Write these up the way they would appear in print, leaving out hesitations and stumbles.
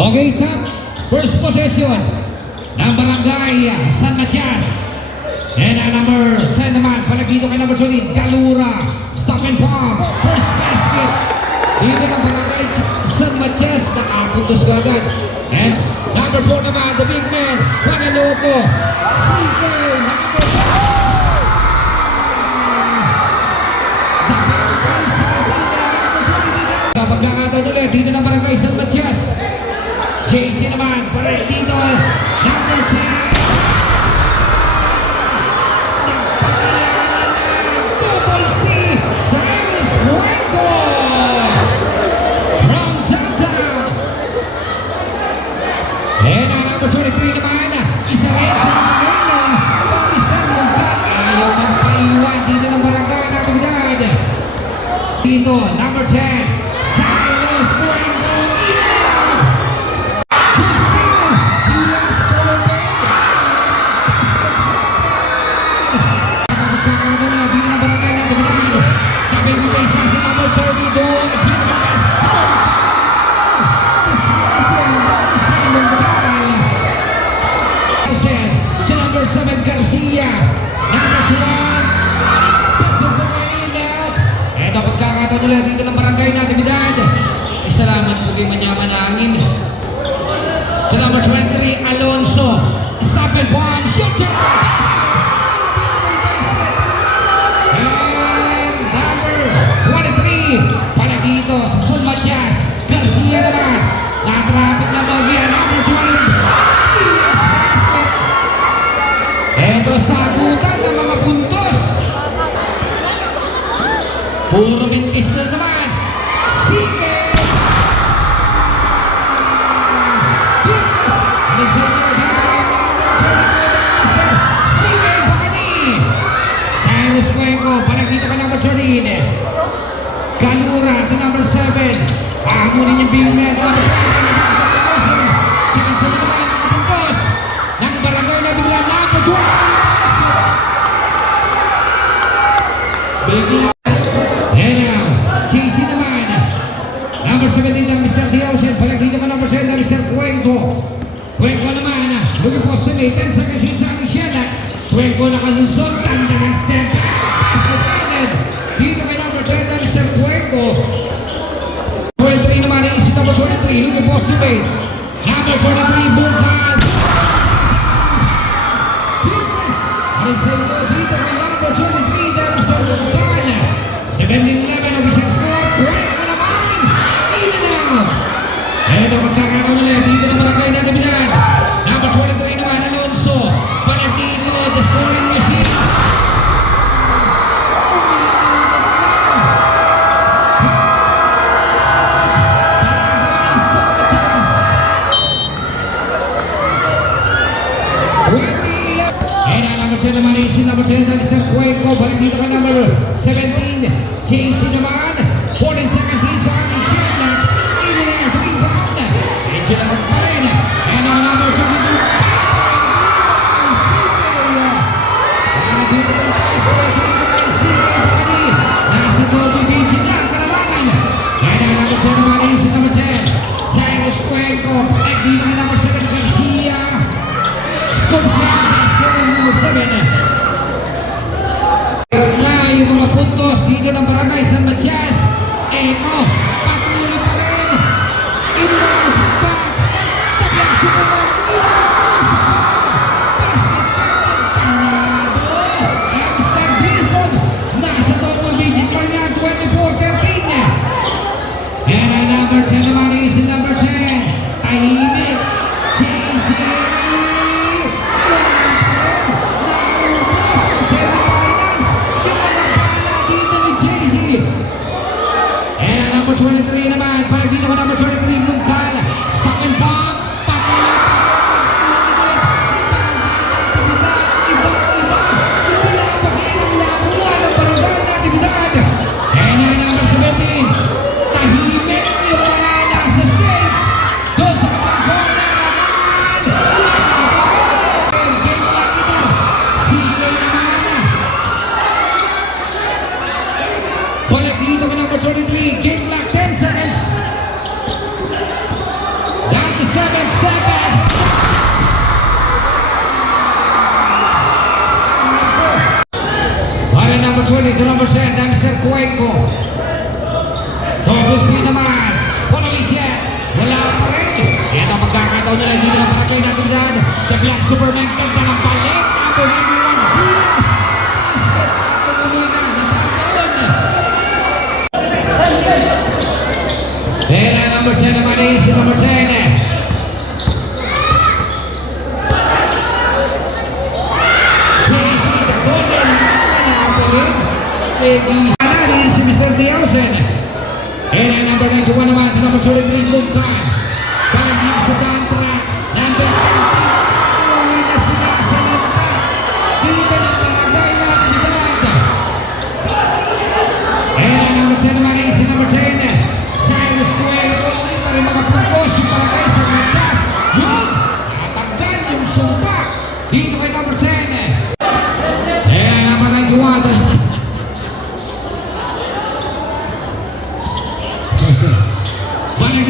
Okay, top. First possession ng Barangay San Matias. And number 10 naman, palagito kay number 20, Galura. Stop and pump. First basket. Dito ng Barangay San Matias. Nakapuntos ko agad. And number 4 naman, the big man, Panaloto. CK, number 7. Kapagkakataon ulit, dito ng Barangay San Matias. JC naman, para dito, number 10. Double C, Silas Hueco from downtown. And number 23 naman, isa rin sa mga ngayon, Tomister Mungkal. Ayaw ng paiwan dito ng Barangay Natividad. Dito, number 10, Silas Hueco. Pagkakataon nila dito ng Barangay Natividad. Ay salamat po kay Manyaman namin. Sa number 23, Alonso. Stop and bomb. Shooter! And number 23, para dito sa San Matias. Garcia naman. Natrapit na bagya. Number 12. Ito sagutan ng mga puntos. Puro mintis na naman. Sige! Sige, Bakani! Cyrus Cuenco, parang dito ka number 13. Galura, to number 7. Hamunin yung big man, number 12. Chance na naman, mga puntos. Ng Barangay Natividad, number 12. Bigla. Number 17 ng Mr. Diosen, palagito ka number 7 ng Mr. Cuenco. Cuenco naman, looking for 10 seconds inside the shell. Cuenco nakalusot, tanda ng step. Basket added. Dito kay number 10 ng Mr. Cuenco. 23 naman, isi number 23, looking for 7. Number 23, Bungkal. Dito kay number 23 ng Mr. Bungkal. 17-11 ang isang score. Cuenco. Ito magkakataon nila dito ng Barangay Natividad. Number 23 naman, Alonso. Palag dito, the scoring machine. And number 10 naman, isi number 10 ng Mr. Cuenco. Palag dito ka number 17. JC naman, 14 seconds inside the shot. Sila magparin. And on number 22, dito ng basket. Dito ng CK. Nasa Goldie Digit lang kalamangan. And on number 10 naman is number 10, Cyrus Cuenco. Dito ng number 7, Garcia. Scoops na ang basket ng number 7. Na yung mga puntos dito ng Barangay San Matias. Ito, patuloy pa rin. Ito na ang punta. Number 10 naman is number 10, Tahimik, JC. Dito ni JC. And number 23 naman, pag dito ko number 23, Lungkal. Stop and pump. Patuloy. And number 17, Tahimik. Yung mga nasa stage. Doon sa kapag number 20 to number 10, na Mr. Cuenco. Double C naman. Policia. Wala pa rin. Yan ang pagkakataon nila dito ng patay natin dyan. The Black Superman kanta ng balik. Number 91, Gilas. Basket at tumuloy na. Napagkaon. Then number 10 naman is number 10. Lagi si Mr. Diausen. And ang number 91 naman, ito number 23, Mungkan. Palagi sa down track. Number 20, uwi na sinasalita. Dito na palagay na nabidad. And ang number 10 naman is number 10, Cyrus Cuenco. Ito rin mga propos yung palagay sa matchas. Yun! Natanggal yung sumpa. Dito kay number 10. And ang number 91,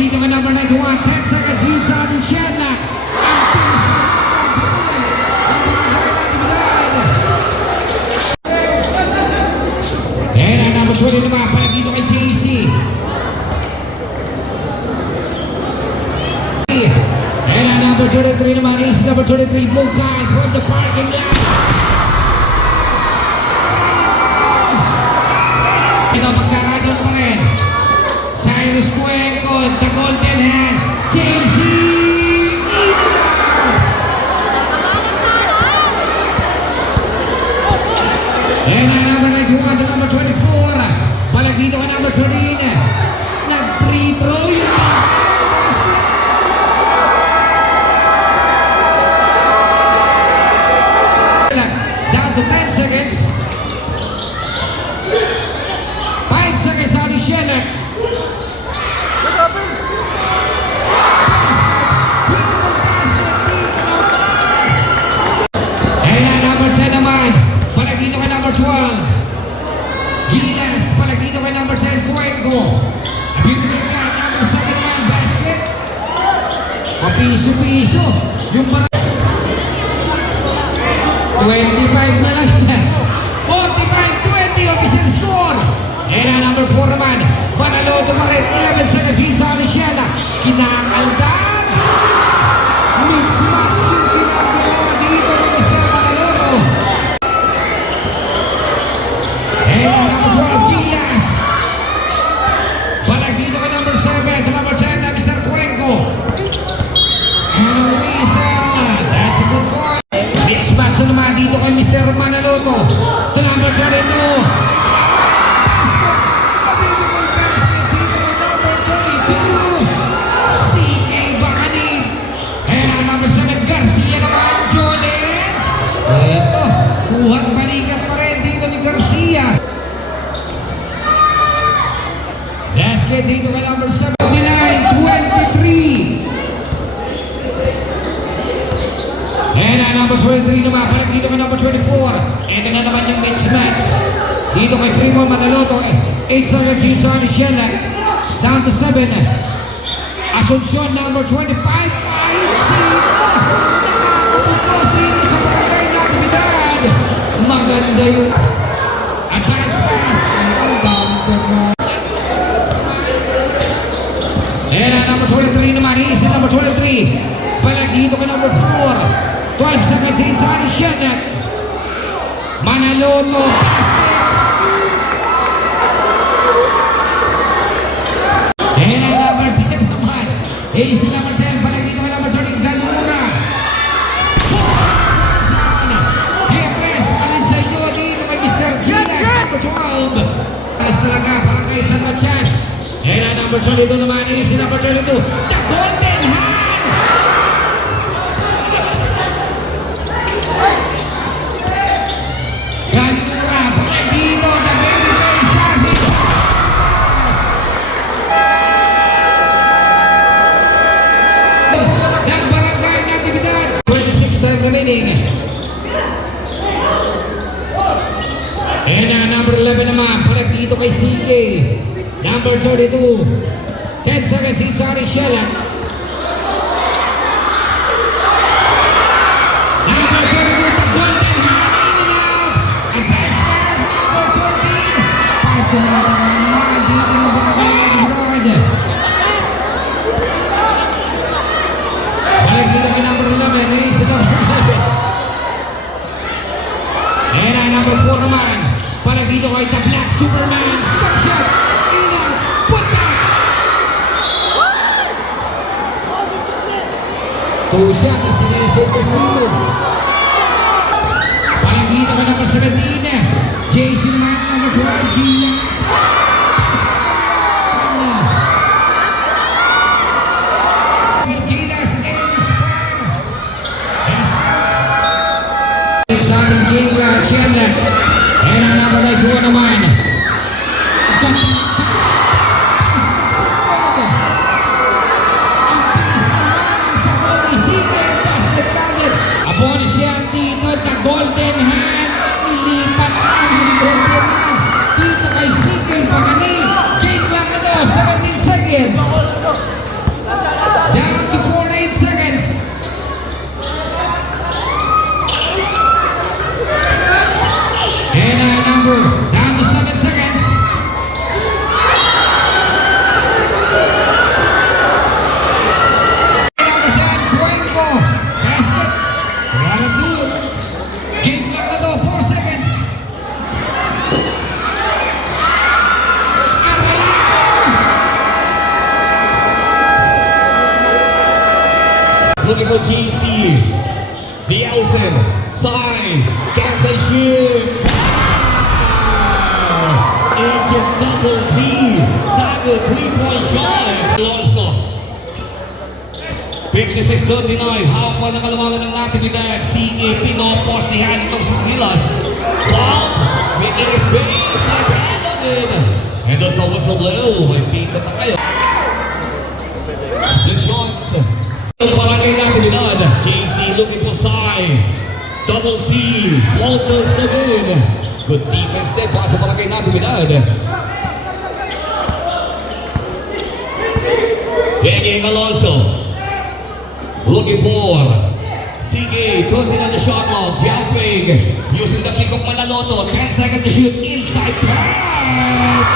dito ka number 91, 10 seconds in sa ating Shenlak. Ang tinis na ang barangay na Dibilad. And ang number 20 naman, pala dito kay JC. And ang number 23 naman is number 23, Mungkan from the parking lot. Ito, magkakataon pa rin. Cyrus Cuenco, the golden hand, JC Ina! And ang number 91 to number 24, palag dito ka number 13, nag-free throw yung down to 10 seconds. 5 seconds on the Shenlak. Palagito kay number 12, Gilas. Palagito kay number 10, Cuenco. Bibigyan ka number 7 naman, basket. Papiso-piso. Yung para 25 na lang yan. 45-20 official score. And ang number 4 naman, Manaloto pa rin. 11 seconds isa ni Shela. Kinakaldan. Mix-match yung ginagawa dito ng Mr. Manaloto. And number 12, Gilas. Balag dito kay number 7 to number 10 na Mr. Cuenco. And Luisa, that's a good point. Next match na naman dito kay Mr. Manaloto. To number 22. Basket. A beautiful basket dito kay number 22. C.A. Bacani. And number 7, Garcia naman, Jordans. Ito, kuhat balikat pa rin dito ni Garcia. Basket dito kay number 79-23. And ang number 23 naman, palag dito kay number 24. Ito na naman yung mismatch. Dito kay Primo Manaloto, 8 seconds isa ni Shela. Down to 7. Asuncion number 25, kahit sino. Nakakapupos dito sa barangay na Dibilad. Maganda yung advance pass. And ang number 23 naman, is number 23. Palag dito kay number 4. 12 seconds inside the shot net. Manaloto, basket. And ang number 10 naman, is number 10. Palag dito kay number 30, Galura. Hepres, alin sa inyo dito kay Mr. Gilas, number 12. Alas talaga, parang kay San Matias. And ang number 22 naman, is number 32, the golden hand. Galura, palag dito, the very very sassy. Ng barangay na Dibilad. 26 time remaining. And ang number 11 naman, palag dito kay CK. Number 32. 10 seconds inside ni Shela. Number 32, the golden hand in and out. And pass number 22. Black Superman, step shot, in and out, put back. Two shot na sinesave ko dito. Palagita ka number 17, JC naman number 12, Gila. Gilas sa ating game lahat siya lang. Ayan ang nabalay ko naman. Ang bilis naman ang sagot ni Sige. Basket kaget. Abon siya dito. The golden hand. Ilipat na. Golden hand. Dito kay Sige. Pagani. Game lang na to. 17 seconds. Down to 48 seconds. And number down to 7 seconds. Number 10, Cuenco. Basket. Wala doon. Game lang na to, 4 seconds. Looking for JC. Bielsen. Side. Cancel shoot. Agent double Z. Dagger 3-point shot. Alonso. 56-39. Hawak pa ng kalamangan ng natividad. Sige. Pinopostihan itong si Gilas. Bob. Making his base. Nag-handle din. And that's a whistle blow. May pika na kayo. Split shots. Ang barangay natividad. JC looking for side. Double C. Floaters na din. Good defense din para sa barangay natividad. Gaging Alonso. Looking for Sige. Putting on the shot clock. Jumping. Using the pick of Manaloto. 10 seconds to shoot. Inside pass.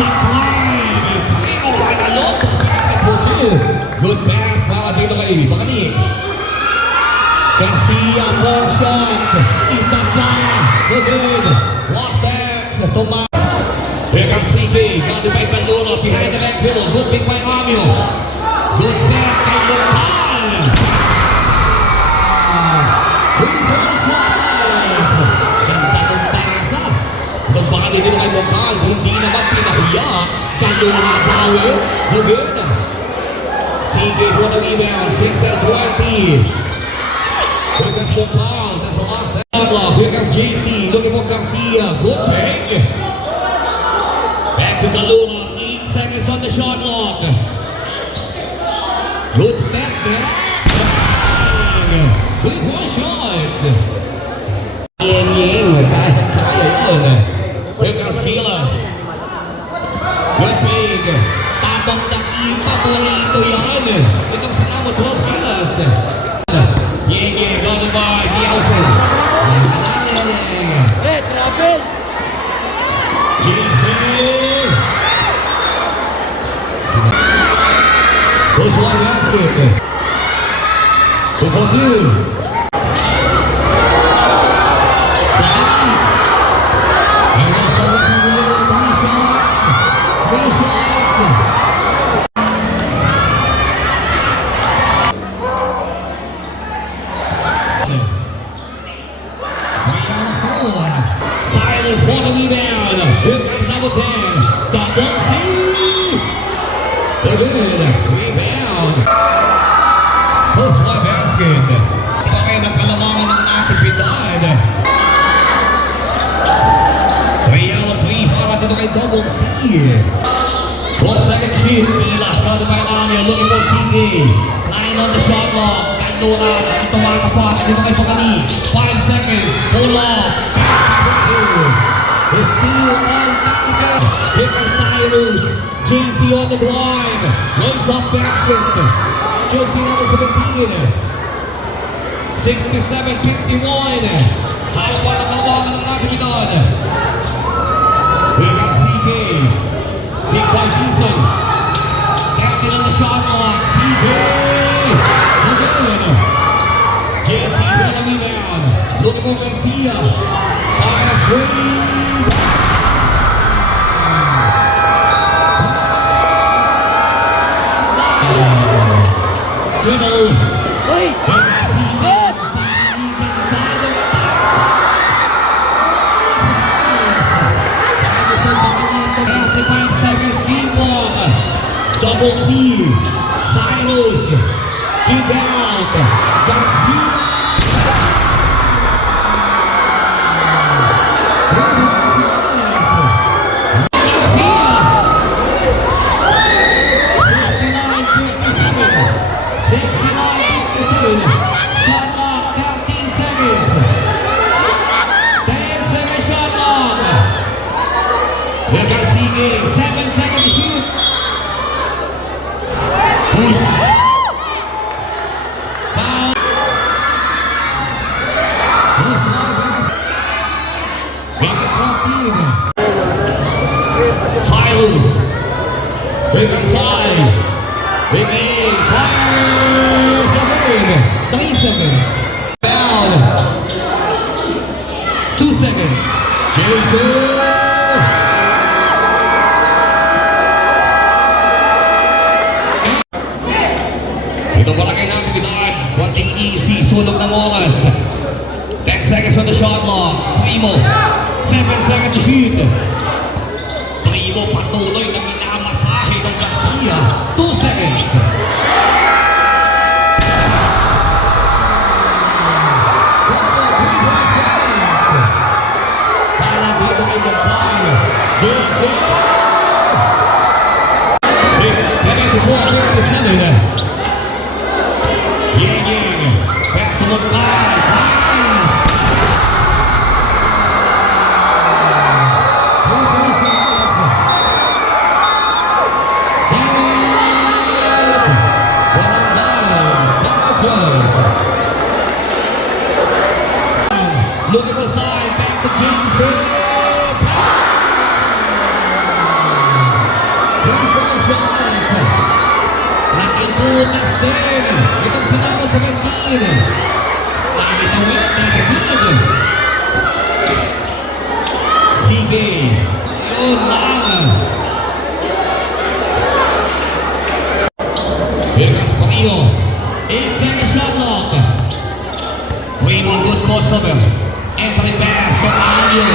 Decline. Primo Manaloto. Basketball kill. Good pass para dito kay Bakani. Garcia, 4 shots. Isa pa. Good. Lost dance. Toma. Here comes CK. Got it by Caluro. Behind the back middle. Good pick by Amio. Good set kay Lokal. 3-point shots. Ganda ng pasa. Nabali din kay Lokal. Hindi naman pinahiya. Caluro power. Good. CK for the rebound. 6 and 20. Here comes Lokal. That's the last block. Here comes JC. Looking for Garcia. Good pick. Back to Caluro. 8 seconds on the shot clock. Good step back. 3-point shots. Yeng. Kaya yun. Here comes Gilas. Good pick. Tabang daki. Paborito yan. Itong sinama 12 Gilas. Yeng. Got it by Bielsen. Red, travel! JC. Push one basket. 2-2. Silas won the rebound. Here comes number 10. Double C. Good rebound. Post one basket. Bagay ng kalamangan ng natividad. 3 out of 3 para dito kay Double C. 12 second shoot. Gilas got it by Amio. Looking for CK. 9 on the shot clock. Calura ang tumatapas dito kay Pagani. 5 seconds. Pull up. The steal on Natica. Here comes Cyrus. JC on the blind. Lays up basket. Chelsea number 17. 67-51. Hawak ang kalamangan ng natividad. Here comes CK. Big by Dizon. Captain on the shot clock. CK. Again. JC for the rebound. Looking for Garcia. Fires 3. Triple C. Silos. Kick out. Garcia. Silos. Break inside. Big A. Fires again. 3 seconds. Foul. 2 seconds. Jason. Ito palagay natin bitahan. Konting easy. Sunog ng oras. 10 seconds on the shot clock. Primo. 7 seconds to shoot. Primo patuloy na minamasahe ng Garcia. 2 seconds. Para dito kay Magpal. Jason. 74-57. Ying. Pass to Magpal. Looking for side, back to James. Nakabutas din. Itong sinama sa Bentin. Nakitawin, nakagin. Sige. Ayun lang. Here comes Paquillo. 8 seconds shot clock. Primo good crossover. Every pass to Mario.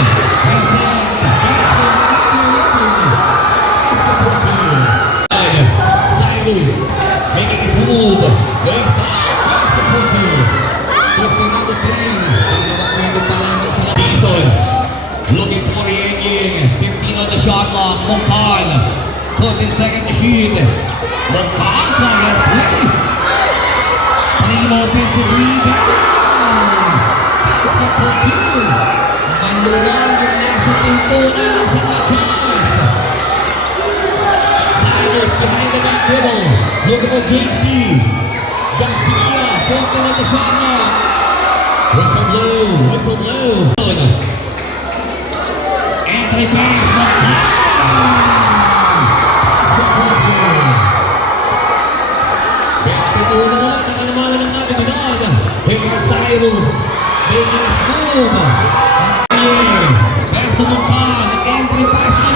Silos making his move. Waste time. Pass to Putin. There's another plane. Pinapakwento pa lang sa Dizon. Looking for Ying. 15 on the shot clock. Magpal. 14 seconds to shoot. Magpal fires three. Primo offensive rebound. Manlulang yung nasa pintunan ng San Matias. Silos behind the back dribble. Looking for JC. Garcia, 14 on the shot clock. Whistle blow. Entry pass, Pagkatulo, nakalamalan ng natin medal. Here Silos. Making his move. Pass to Magpal. Entry pass to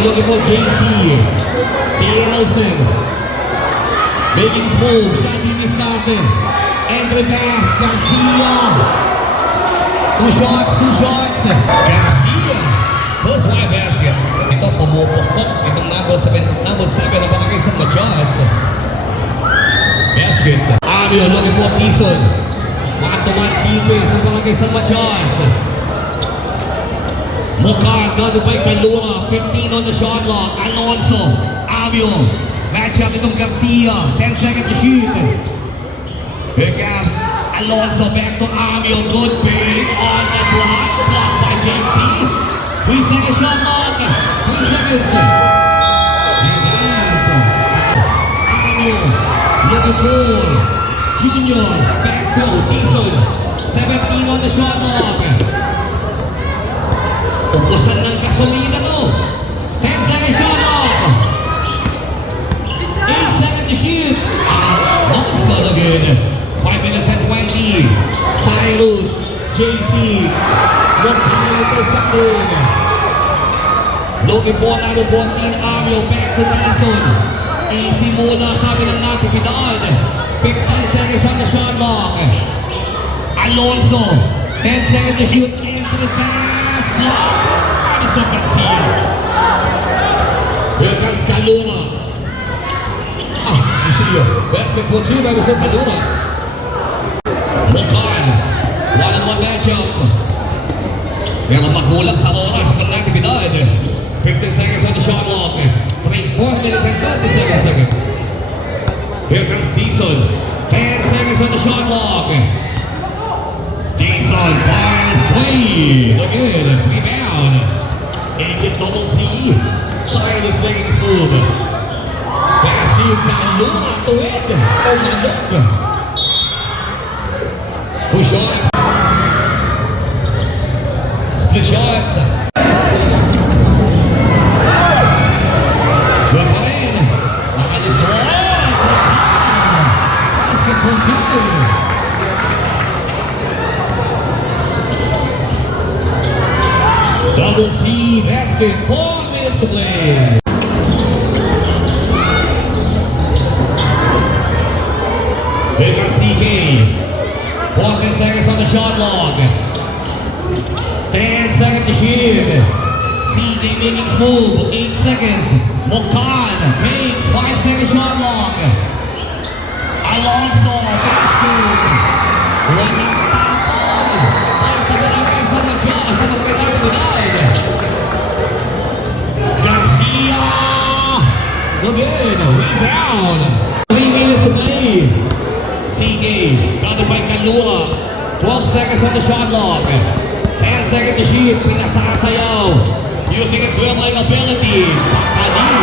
looking for JC. Danielson. Making his move. Shot discarded. Entry pass. Garcia. Two shots. Garcia. First one basket. Ito pumupukpok. Itong number 7 na palagay sa Matias. Basket. Amio looking for Dizon. Makatumad defense na palagay sa Matias. Magpal gado pa yung Kalura. 15 on the shot clock. Alonso. Amio. Match up itong Garcia. 10 seconds to shoot. Here comes Alonso back to Amio. Good pick on the block. Blocked by JC. 3 seconds shot clock. 3 seconds. Amio. Looking for Junior. Back to Dizon. 17 on the shot clock. Upusan ng gasolina to. 10 seconds shot clock. 8 seconds to shoot. Alonso again. 5 minutes and 20. Silos. JC. Magpal ito sa team. Looking for number 14. Amio back to Dizon. Easy muna sabi ng napipidaan. 15 seconds on the shot clock. Alonso. 10 seconds to shoot. Into the pass. Block. It's not Garcia. Here comes Kaluna. Isilio. Basket for two by Mr. Kaluna. Mokan. One-on-one matchup. Meron magkulang sa oras ng aktibidad. 15 seconds on the shot clock. 4 minutes and 30 seconds. Here comes Dixon. 10 seconds on the shot clock. Dixon fires three. Look in. Rebound. Agent double C. Shine is making his move. Pass to Kaluna to it. Overlook. Two shots. Split shots. Good pa rin. Nakalisod. Basketball two. Double C basket. 4 minutes to play. Here comes CK. 14 seconds on the shot log. 10 seconds to shoot. CJ making his move. 8 seconds. Mokan makes 5 second shot log. Alonso basket. Walang tapon. Pasa Barangay sa Nacho. Sa magkailangan binay. Garcia. No good. Rebound. 3 minutes to play. CJ. Got it by Kalua. 12 seconds on the shot log. 10 seconds to shoot. Pinasasayaw. Using a dribbling ability. Pakali.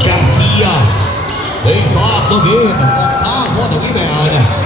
Garcia. Lays off. No good. Mokan for the rebound.